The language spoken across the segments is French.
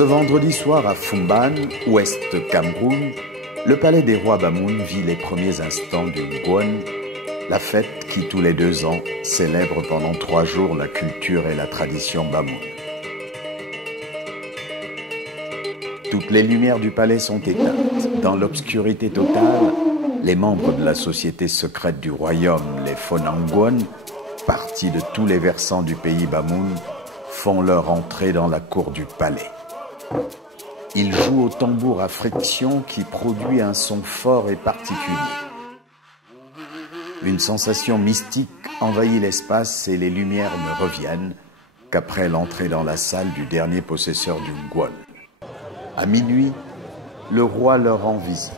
Ce vendredi soir à Fumban, ouest Cameroun, le palais des rois Bamoun vit les premiers instants du Ngouane, la fête qui, tous les 2 ans, célèbre pendant 3 jours la culture et la tradition Bamoun. Toutes les lumières du palais sont éteintes. Dans l'obscurité totale, les membres de la société secrète du royaume, les Fonangouane, partis de tous les versants du pays Bamoun, font leur entrée dans la cour du palais. Ils jouent au tambour à friction qui produit un son fort et particulier. Une sensation mystique envahit l'espace et les lumières ne reviennent qu'après l'entrée dans la salle du dernier possesseur du Ngouane. À minuit, le roi leur rend visite.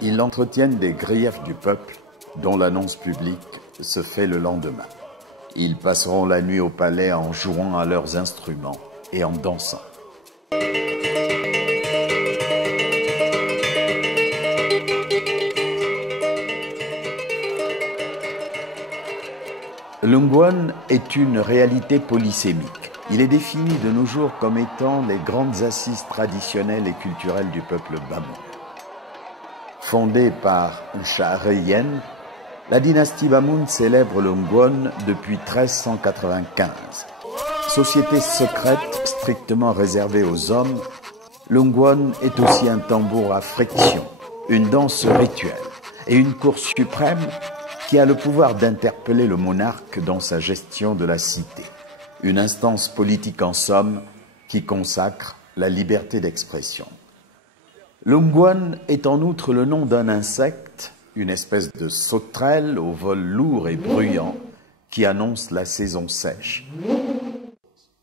Ils entretiennent des griefs du peuple dont l'annonce publique se fait le lendemain. Ils passeront la nuit au palais en jouant à leurs instruments et en dansant. Le Ngouane est une réalité polysémique. Il est défini de nos jours comme étant les grandes assises traditionnelles et culturelles du peuple Bamoun. Fondée par Nchareyen, la dynastie Bamoun célèbre le Ngouane depuis 1395. Société secrète strictement réservée aux hommes, le Ngouane est aussi un tambour à friction, une danse rituelle et une course suprême qui a le pouvoir d'interpeller le monarque dans sa gestion de la cité. Une instance politique en somme qui consacre la liberté d'expression. Le Ngouane est en outre le nom d'un insecte, une espèce de sauterelle au vol lourd et bruyant qui annonce la saison sèche.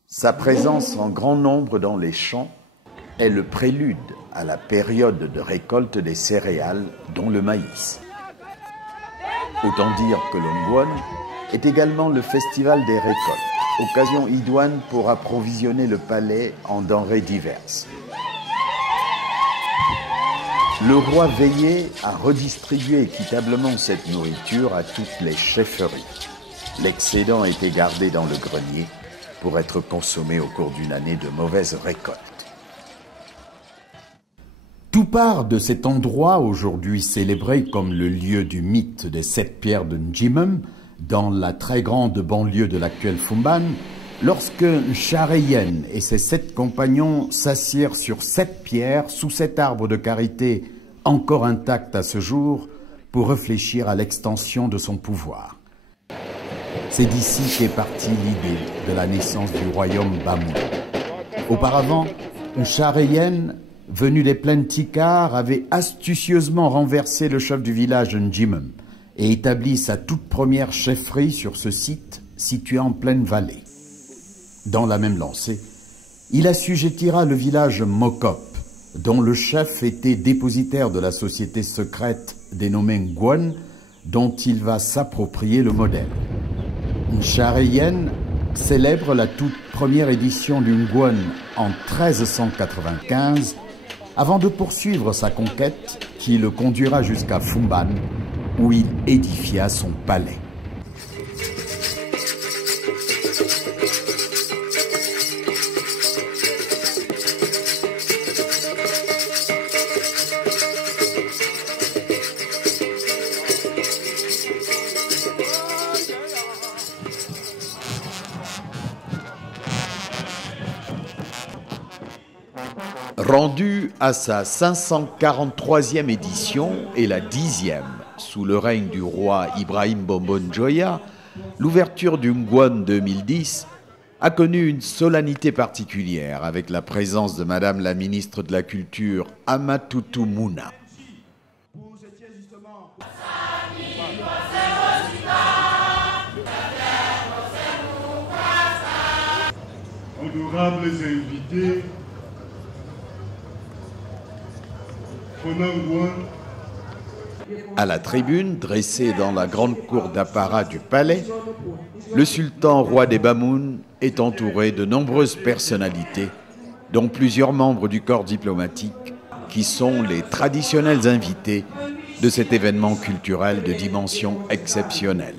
Sa présence en grand nombre dans les champs est le prélude à la période de récolte des céréales, dont le maïs. Autant dire que le Ngouane est également le festival des récoltes, occasion idoine pour approvisionner le palais en denrées diverses. Le roi veillait à redistribuer équitablement cette nourriture à toutes les chefferies. L'excédent était gardé dans le grenier pour être consommé au cours d'une année de mauvaise récolte. Tout part de cet endroit aujourd'hui célébré comme le lieu du mythe des 7 pierres de Njimem, dans la très grande banlieue de l'actuel Fumban, lorsque Nchareyen et ses 7 compagnons s'assirent sur 7 pierres sous cet arbre de karité encore intact à ce jour pour réfléchir à l'extension de son pouvoir. C'est d'ici qu'est partie l'idée de la naissance du royaume Bamoun. Auparavant, Nchareyen, venu des plaines Tikar, avait astucieusement renversé le chef du village Njimem et établi sa toute première chefferie sur ce site situé en pleine vallée. Dans la même lancée, il assujettira le village Mokop, dont le chef était dépositaire de la société secrète dénommée Ngouane, dont il va s'approprier le modèle. Nchareyen célèbre la toute première édition du Ngouane en 1395, avant de poursuivre sa conquête qui le conduira jusqu'à Fumban, où il édifia son palais. Rendu à sa 543e édition et la 10e sous le règne du roi Ibrahim Bombon-Joya, l'ouverture du Ngouane 2010 a connu une solennité particulière avec la présence de Madame la ministre de la Culture Amatoutou Mouna. Honorables invités, À la tribune, dressée dans la grande cour d'apparat du palais, le sultan roi des Bamoun est entouré de nombreuses personnalités, dont plusieurs membres du corps diplomatique, qui sont les traditionnels invités de cet événement culturel de dimension exceptionnelle.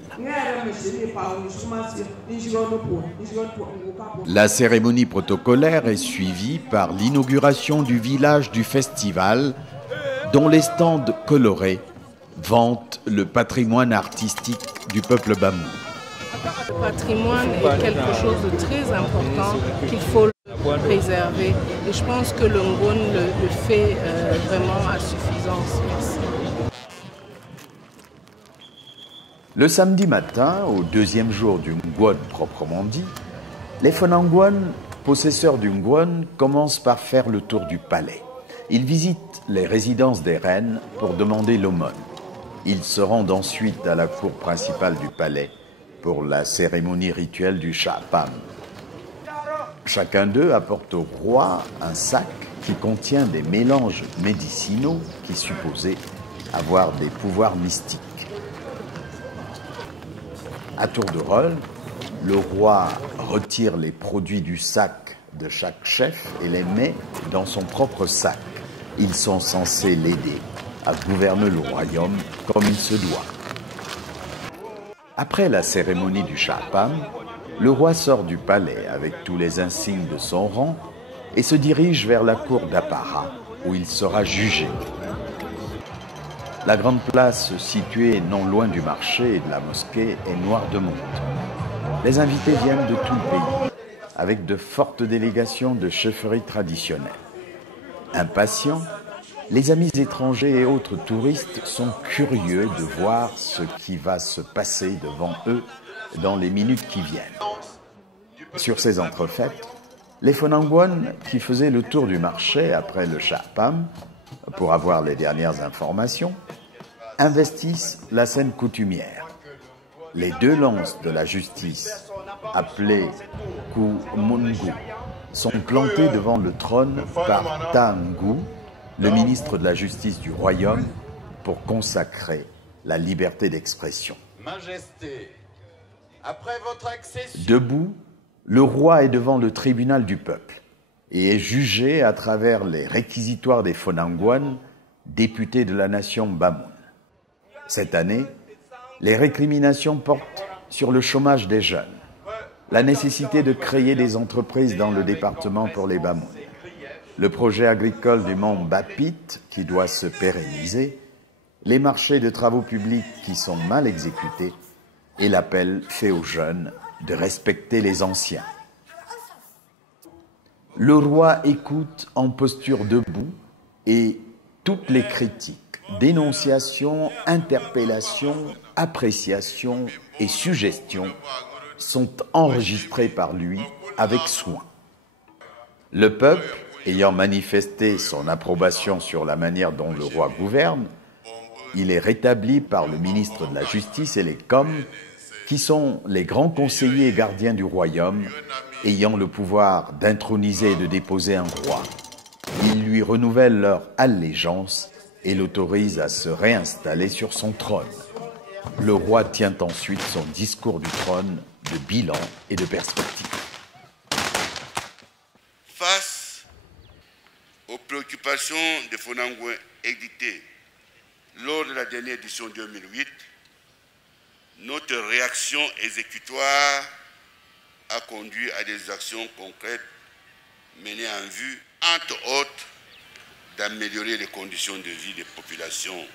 La cérémonie protocolaire est suivie par l'inauguration du village du festival, dont les stands colorés vantent le patrimoine artistique du peuple Bamou. Le patrimoine est quelque chose de très important qu'il faut préserver. Et je pense que le Ngone le fait vraiment à suffisance. Merci. Le samedi matin, au deuxième jour du Ngone proprement dit, les Fonangouane, possesseurs du Ngone, commencent par faire le tour du palais. Ils visitent les résidences des reines pour demander l'aumône. Ils se rendent ensuite à la cour principale du palais pour la cérémonie rituelle du Chapam. Chacun d'eux apporte au roi un sac qui contient des mélanges médicinaux qui supposaient avoir des pouvoirs mystiques. À tour de rôle, le roi retire les produits du sac de chaque chef et les met dans son propre sac. Ils sont censés l'aider à gouverner le royaume comme il se doit. Après la cérémonie du Chapam, le roi sort du palais avec tous les insignes de son rang et se dirige vers la cour d'Apara où il sera jugé. La grande place située non loin du marché et de la mosquée est noire de monde. Les invités viennent de tout le pays, avec de fortes délégations de chefferies traditionnelles. Impatients, les amis étrangers et autres touristes sont curieux de voir ce qui va se passer devant eux dans les minutes qui viennent. Sur ces entrefaites, les Fonangouane, qui faisaient le tour du marché après le Chapam, pour avoir les dernières informations, investissent la scène coutumière. Les deux lances de la justice, appelées Koumoungu, sont plantées devant le trône par Tangu, le ministre de la Justice du royaume, pour consacrer la liberté d'expression. Majesté, après votre accession... Debout, le roi est devant le tribunal du peuple et est jugé à travers les réquisitoires des Fonangouane, députés de la nation Bamoun. Cette année, les récriminations portent sur le chômage des jeunes, la nécessité de créer des entreprises dans le département pour les Bamoun, le projet agricole du mont Bapit qui doit se pérenniser, les marchés de travaux publics qui sont mal exécutés et l'appel fait aux jeunes de respecter les anciens. Le roi écoute en posture debout et toutes les critiques, dénonciations, interpellations, appréciations et suggestions sont enregistrées par lui avec soin. Le peuple, ayant manifesté son approbation sur la manière dont le roi gouverne, il est rétabli par le ministre de la Justice et les coms, qui sont les grands conseillers et gardiens du royaume, ayant le pouvoir d'introniser et de déposer un roi. Ils lui renouvellent leur allégeance et l'autorisent à se réinstaller sur son trône. Le roi tient ensuite son discours du trône de bilan et de perspective. Face aux préoccupations des Fonangouane éditées lors de la dernière édition 2008, notre réaction exécutoire a conduit à des actions concrètes menées en vue, entre autres, d'améliorer les conditions de vie des populations.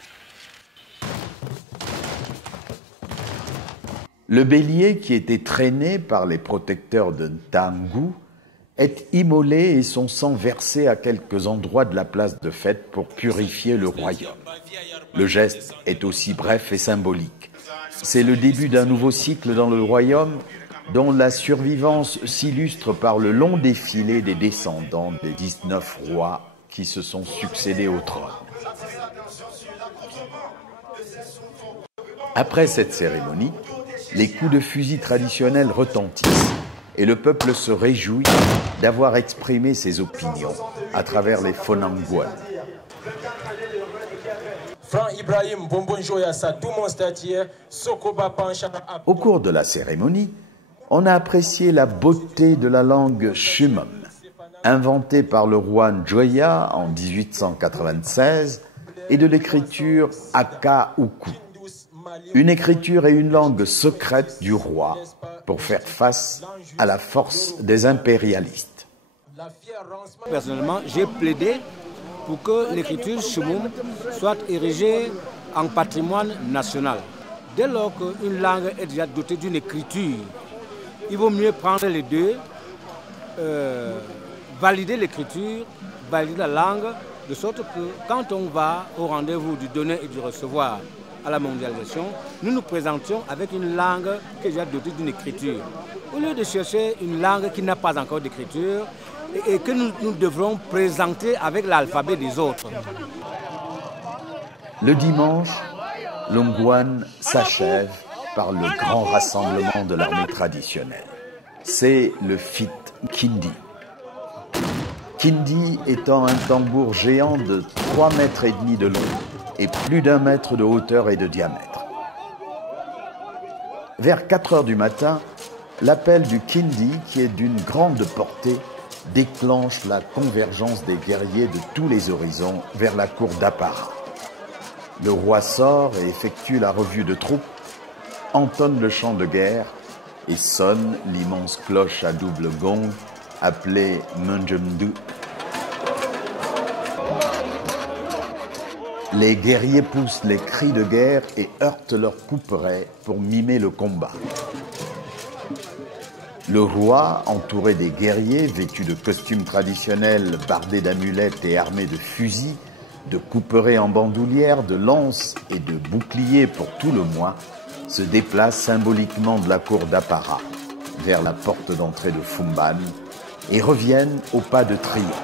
Le bélier qui était traîné par les protecteurs de Ntangu est immolé et son sang versé à quelques endroits de la place de fête pour purifier le royaume. Le geste est aussi bref et symbolique. C'est le début d'un nouveau cycle dans le royaume dont la survivance s'illustre par le long défilé des descendants des 19 rois qui se sont succédés au trône. Après cette cérémonie, les coups de fusil traditionnels retentissent et le peuple se réjouit d'avoir exprimé ses opinions à travers les Fonangouane. Au cours de la cérémonie, on a apprécié la beauté de la langue Shumum, inventée par le roi Njoya en 1896, et de l'écriture Aka Uku. Une écriture et une langue secrète du roi pour faire face à la force des impérialistes. Personnellement, j'ai plaidé pour que l'écriture Shumum soit érigée en patrimoine national. Dès lors qu'une langue est déjà dotée d'une écriture, il vaut mieux prendre les deux, valider l'écriture, valider la langue, de sorte que quand on va au rendez-vous du donner et du recevoir à la mondialisation, nous nous présentions avec une langue qui est déjà dotée d'une écriture. Au lieu de chercher une langue qui n'a pas encore d'écriture et que nous devrons présenter avec l'alphabet des autres. Le dimanche, l'Ongwan s'achève par le grand rassemblement de l'armée traditionnelle. C'est le Fit Kindi. Kindi étant un tambour géant de 3,5 mètres de long et plus d'1 mètre de hauteur et de diamètre. Vers 4 heures du matin, l'appel du Kindi, qui est d'une grande portée, déclenche la convergence des guerriers de tous les horizons vers la cour d'Apparat. Le roi sort et effectue la revue de troupes, entonne le chant de guerre et sonne l'immense cloche à double gong appelée Munjumdu. Les guerriers poussent les cris de guerre et heurtent leurs couperets pour mimer le combat. Le roi, entouré des guerriers, vêtus de costumes traditionnels, bardés d'amulettes et armés de fusils, de couperets en bandoulière, de lances et de boucliers pour tout le mois, se déplace symboliquement de la cour d'Apparat vers la porte d'entrée de Fumban et reviennent au pas de triomphe.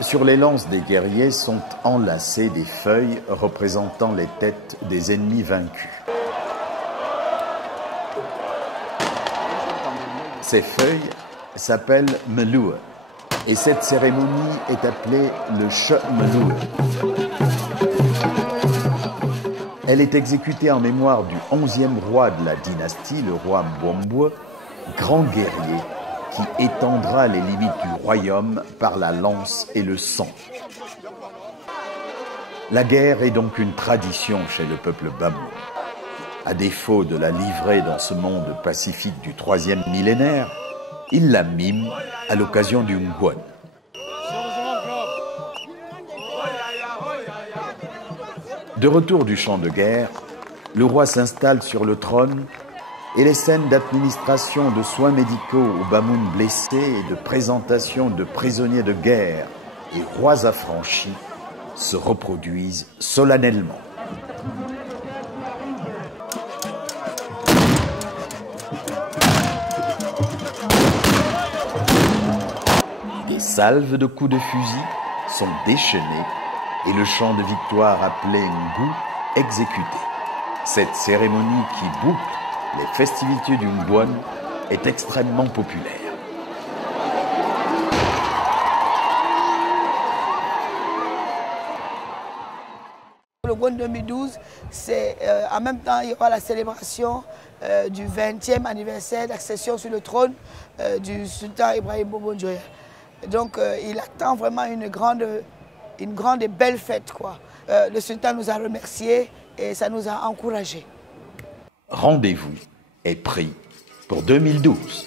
Sur les lances des guerriers sont enlacées des feuilles représentant les têtes des ennemis vaincus. Ces feuilles s'appellent Melua et cette cérémonie est appelée le Che Melua. Elle est exécutée en mémoire du 11e roi de la dynastie, le roi Mbombo, grand guerrier qui étendra les limites du royaume par la lance et le sang. La guerre est donc une tradition chez le peuple Bamou. À défaut de la livrer dans ce monde pacifique du 3e millénaire, il la mime à l'occasion du Ngwan. De retour du champ de guerre, le roi s'installe sur le trône et les scènes d'administration de soins médicaux aux Bamoun blessés et de présentation de prisonniers de guerre et rois affranchis se reproduisent solennellement. Des salves de coups de fusil sont déchaînées et le chant de victoire appelé Ngu exécuté. Cette cérémonie qui boucle les festivités du Ngwan est extrêmement populaire. Le Ngwan 2012, c'est en même temps il y aura la célébration du 20e anniversaire d'accession sur le trône du sultan Ibrahim Bobo Njoya. Donc il attend vraiment une grande et belle fête, quoi. Le sultan nous a remerciés et ça nous a encouragés. Rendez-vous est pris pour 2012.